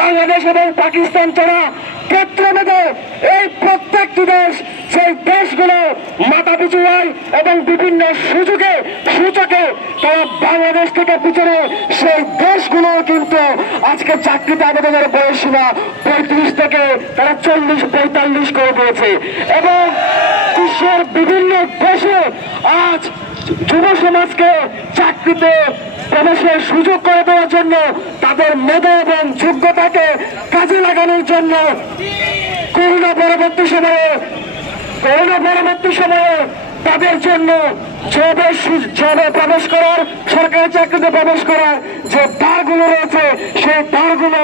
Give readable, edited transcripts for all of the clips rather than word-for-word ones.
বাংলাদেশ এবং পাকিস্তান ছাড়া ক্ষেত্রভেদে এই প্রত্যেকটি দেশ সেই দেশগুলো মাথা পিছু হয় এবং বিভিন্ন সূচকে তারা বাংলাদেশ থেকে পিছনে সেই দেশগুলো কিন্তু আজকে চাকরিতে আবেদনের বয়সীমা 35 থেকে তারা 40-45 করে দিয়েছে এবং বিশ্বের বিভিন্ন দেশে আজ যুব সমাজকে চাকরিতে প্রবেশের সুযোগ করে দেওয়ার জন্য তাদের মেধা এবং যোগ্যতাকে কাজে লাগানোর জন্য করোনা পরবর্তী সময়ে তাদের জন্য জবে প্রবেশ করার সরকারি চাকরিতে প্রবেশ করার যে দ্বারগুলো রয়েছে সেই দ্বারগুলো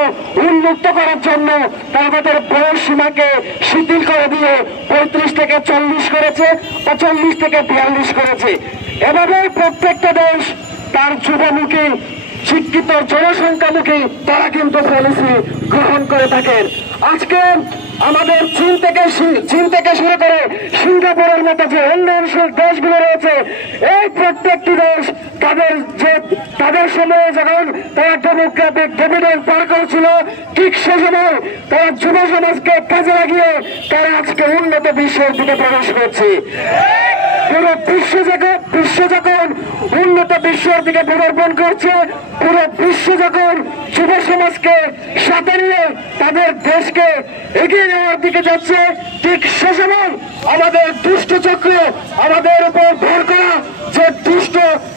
উন্মুক্ত করার জন্য তারা তাদের বয়স সীমাকে শিথিল করে দিয়ে 35 থেকে 40 করেছে, 40 থেকে 42 করেছে। এভাবে প্রত্যেকটা দেশ তার যুবমুখী শিক্ষিত জনসংখ্যামুখী তারা কিন্তু পলিসি গ্রহণ করে থাকেন। আজকে আমাদের চীন থেকে শুরু করে সিঙ্গাপুরের মতো যে উন্নয়নশীল দেশগুলো রয়েছে এই প্রত্যেকটি দেশ তাদের সময়ে যখন তারা ডেমোক্রেটিক ডিভিডেন্ড পার করেছিল ঠিক সে সময় তারা যুব সমাজকে কাজে লাগিয়ে তারা আজকে উন্নত বিশ্বের দিকে প্রবেশ করছে। পুরো বিশ্ব যখন উন্নত বিশ্বের দিকে পদার্পণ করছে, পুরো বিশ্ব যখন যুব সমাজকে সাথে নিয়ে তাদের দেশকে এগিয়ে নেওয়ার দিকে যাচ্ছে, ঠিক সে সময় আমাদের দুষ্ট চক্র আমাদের উপর ভর করা যে দুষ্ট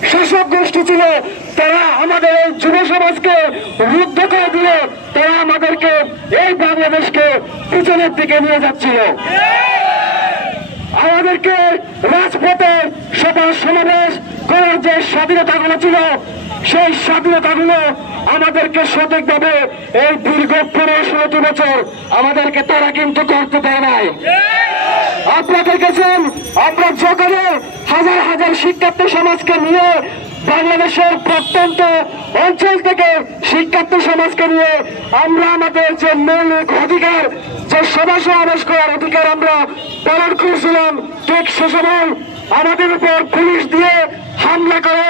শাসক গোষ্ঠী ছিল তারা আমাদের এই যুব সমাজকে রুদ্ধ করে দিয়ে তারা আমাদেরকে এই বাংলাদেশকে পিছনের দিকে নিয়ে যাচ্ছিল। আমাদেরকে রাজপথে সভা সমাবেশ করার যে স্বাধীনতাগুলো ছিল সেই স্বাধীনতাগুলো আমাদেরকে সঠিকভাবে এই দীর্ঘ 15-16 বছর আমাদেরকে তারা কিন্তু করতে দেয় নাই। আপনারা দেখেছেন আমরা যখন হাজার হাজার শিক্ষার্থী সমাজকে নিয়ে বাংলাদেশের প্রত্যন্ত অঞ্চল থেকে শিক্ষার্থী সমাজকে নিয়ে আমরা আমাদের যে মৌলিক অধিকার যে সভা সমাবেশ করার অধিকার আমরা পালন করেছিলাম, ঠিক সে সময় আমাদের উপর পুলিশ দিয়ে হামলা করে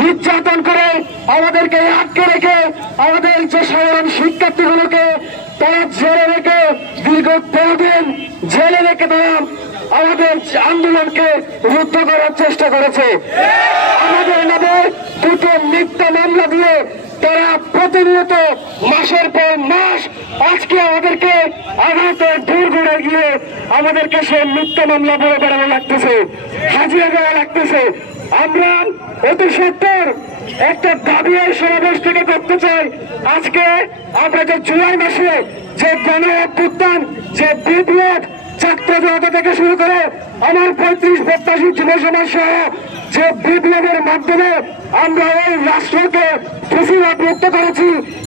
নির্যাতন করে আমাদেরকে আটকে রেখে আমাদের যে সাধারণ শিক্ষার্থীগুলোকে তারা জেলে রেখে দীর্ঘ 13 দিন জেলে রেখে তারা আমাদের আন্দোলনকে রুদ্ধ করার চেষ্টা করেছে। আমাদের নামে 2টো মিথ্যা মামলা দিয়ে তারা প্রতিনিয়ত মাসের পর মাস আজকে আমাদেরকে আঘাতে দূর করে গিয়ে আমাদেরকে সেই মিথ্যা মামলা বলে বেড়ানো লাগতেছে, হাজিরা দেওয়া লাগতেছে। আমরা অতি সত্তর একটা দাবি সমাবেশ থেকে করতে চাই। আজকে আমরা যে জুলাই মাসে যে গণ অভ্যুত্থান যে বিপ্লব ছাত্র জনতা থেকে শুরু করে আমার 35-82 যুব সমাজ সহ যে বিপ্লবের মাধ্যমে আমরা এই রাষ্ট্রকে ফেসিবাদ মুক্ত করেছি,